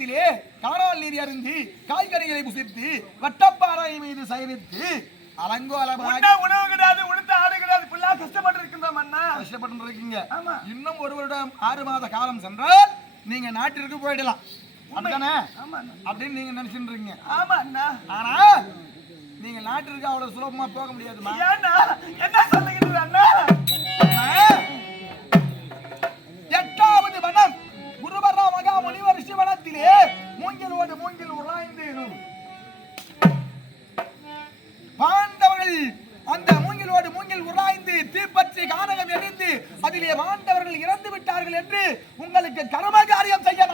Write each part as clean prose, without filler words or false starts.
நேரத்திலே காணால் நீர் அருந்து காய்கறிகளை புசித்து வட்டப்பாறை மீது சயனித்து அலங்கோலமாக உணவு கிடையாது, உடுத்த ஆடு கிடையாது, பிள்ளை கஷ்டப்பட்டு இருக்கின்றோம் அண்ணா. கஷ்டப்பட்டு இருக்கீங்க. ஆமா. இன்னும் 1 வருடம் 6 மாத காலம் சென்றால் நீங்க நாட்டிற்கு போயிடலாம். அப்படிதானே? அப்படின்னு நீங்க நினைச்சுட்டு இருக்கீங்க. ஆமா அண்ணா. ஆனா நீங்க நாட்டிற்கு அவ்வளவு சுலபமா போக முடியாதுமா. ஏன்னா என்ன சொல்லுகிறீங்க அண்ணா? 8வது வனம் குருபரா மகா முனிவர் ரிஷிவனத்திலே மூங்கிலோடு மூங்கில் உராய்ந்து பாண்டவர்கள் அந்த மூங்கிலோடு மூங்கில் உராய்ந்து தீப்பற்றி கானகம் எரிந்து அதிலே பாண்டவர்கள் இறந்து விட்டார்கள் என்று உங்களுக்கு கர்ம காரியம் செய்ய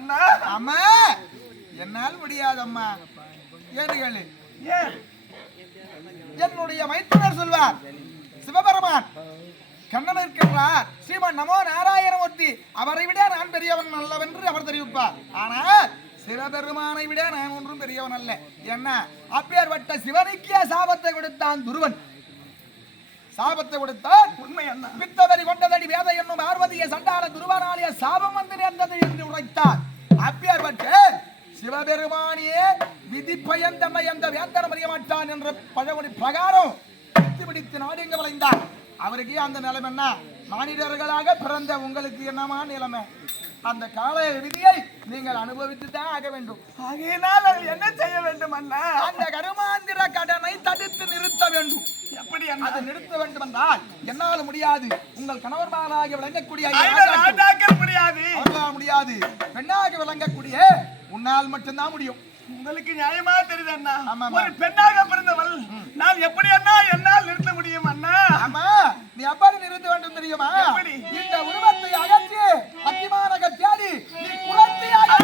அண்ணா. அம்மா என்னால் முடியாதம்மா. ஏனுகளே, ஏன்? என்னுடைய மைத்துனர் சொல்வார், சிவபெருமான் கண்ணன் இருக்கின்றார், ஸ்ரீமன் நமோ நாராயணமூர்த்தி, அவரை விட நான் பெரியவன் அல்லவென்று அவர் தெரிவிப்பார். ஆனால் சிவபெருமானை விட நான் ஒன்றும் பெரியவன் அல்ல. என்ன அப்பேற்பட்ட சிவனுக்கிய சாபத்தை கொடுத்தான் துருவன். சாபத்தை கொடுத்தான். உண்மை அண்ணா. பித்தவரி கொண்டதடி வேத என்னும் பார்வதிய சண்டால துருவனாலிய சாபம் வந்து நேர்ந்தது என்று உரைத்தார். அப்பேற்பட்ட சிவபெருமானியே விதி பயந்தமை அந்த வேந்தனம் அறிய மாட்டான் என்ற பழமொழி பிரகாரம் பிடித்து நாடு விளைந்தார். அவருக்கு அந்த நிலைமை என்ன? மானிடர்களாக பிறந்த உங்களுக்கு என்னமா நிலைமை? அந்த கால விதியை நீங்கள் அனுபவித்து தான் ஆக வேண்டும். ஆகையினால் என்ன செய்ய வேண்டும் அண்ணா? அந்த கருமாந்திர கடனை தடுத்து நிறுத்த வேண்டும். எப்படி அண்ணா? அதை நிறுத்த வேண்டும் என்றால் என்னால் முடியாது. உங்கள் கணவர்மாராக விளங்கக்கூடிய முடியாது, அவர்களால் முடியாது. பெண்ணாக விளங்கக்கூடிய உன்னால் மட்டும்தான் முடியும். உங்களுக்கு நியாயமா தெரியுது அண்ணா. ஆமா. ஒரு பெண்ணாக பிறந்தவள் நான் எப்படி அண்ணா என்னால் நிறுத்த முடியும் அண்ணா? ஆமா, நீ எப்படி நிறுத்த வேண்டும் தெரியுமா? எப்படி? இந்த உருவத்தை அகற்றி அத்திமானக தேடி நீ குலத்தையாக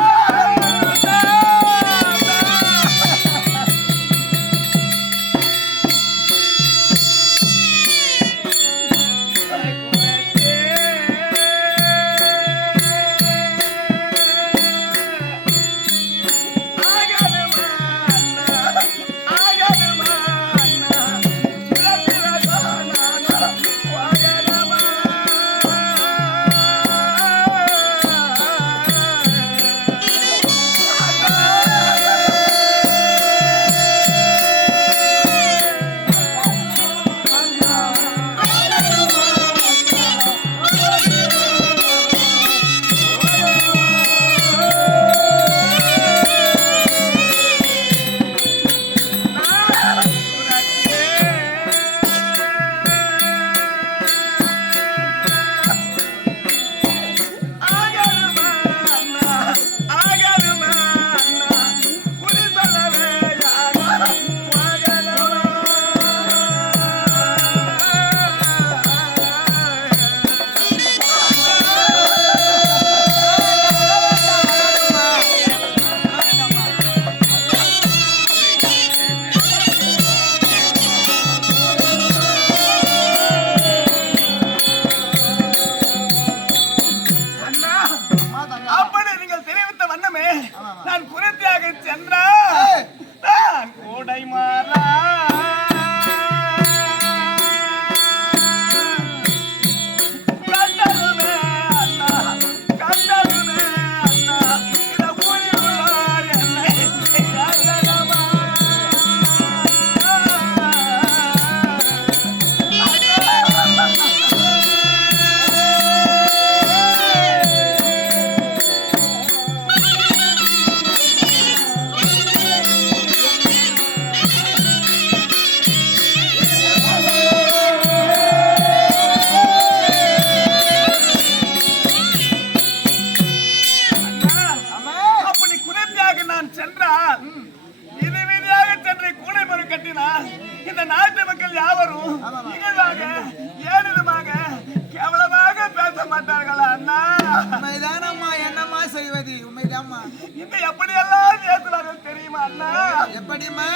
எப்படிமா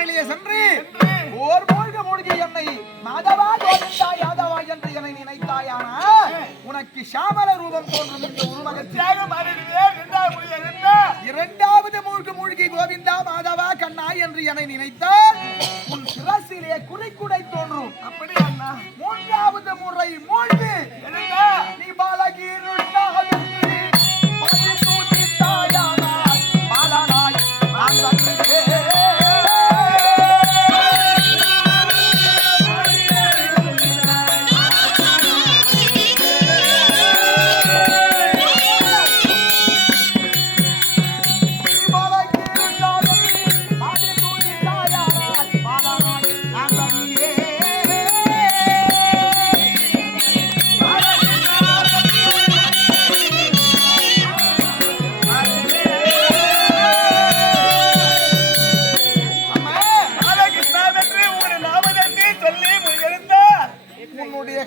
கடலிலே சென்று ஓர் மூழ்கி என்னை மாதவா கோவிந்தா யாதவா என்று என்னை நினைத்தாயானா உனக்கு சாமல ரூபம் தோன்றும் இந்த உருவகத்தியாக மாறிடுவேன். இரண்டாவது மூழ்கி கோவிந்தா மாதவா கண்ணா என்று என்னை நினைத்தால் உன் சிரசிலே குறிக்குடை தோன்றும். அப்படி அண்ணா மூன்றாவது முறை மூழ்கு நீ பாலகீருட்டாக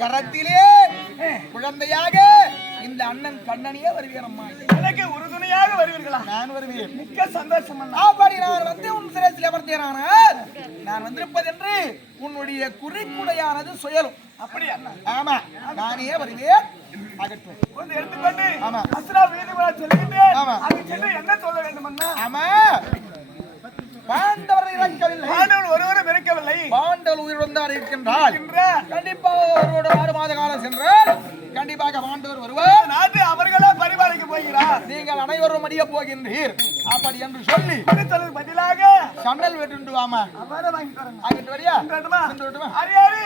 கரத்திலே குழந்தையாக இந்த அண்ணன் கண்ணனியே வருவீரம்மா. எனக்கு உறுதுணையாக வருவீர்களா? நான் வருவேன். மிக்க சந்தோஷம். அப்படி நான் வந்து உன் சிரசில் அமர்த்தேனான நான் வந்திருப்பது என்று உன்னுடைய குறிக்குடையானது சுயலும். அப்படி அண்ணா? ஆமா, நானே வருவேன். அகற்றும் வந்து எடுத்துக்கொண்டு ஆமா அசுரா வீதி வர சொல்லிட்டேன். ஆமா, அது சென்று என்ன சொல்ல வேண்டும் அண்ணா? ஆமா, பாண்டவர்கள் இறக்கவில்லை, பாண்டவர்கள் ஒருவரும் இறக்கவில்லை, பாண்டவர்கள் உயிரோடு தான் இருக்கின்றார். கண்டிப்பா ஒருவரோட 6 மாத காலம் சென்றால் கண்டிப்பாக பாண்டவர் வருவார். நாட்டு அவர்களா பரிபாலிக்க போகிறார். நீங்கள் அனைவரும் அடிய போகின்றீர். அப்படி என்று சொல்லி பதிலாக சண்டல் வெட்டு வாமா அவரை வாங்கி தரேன். ஆகிட்டு வரியா? அரியாரி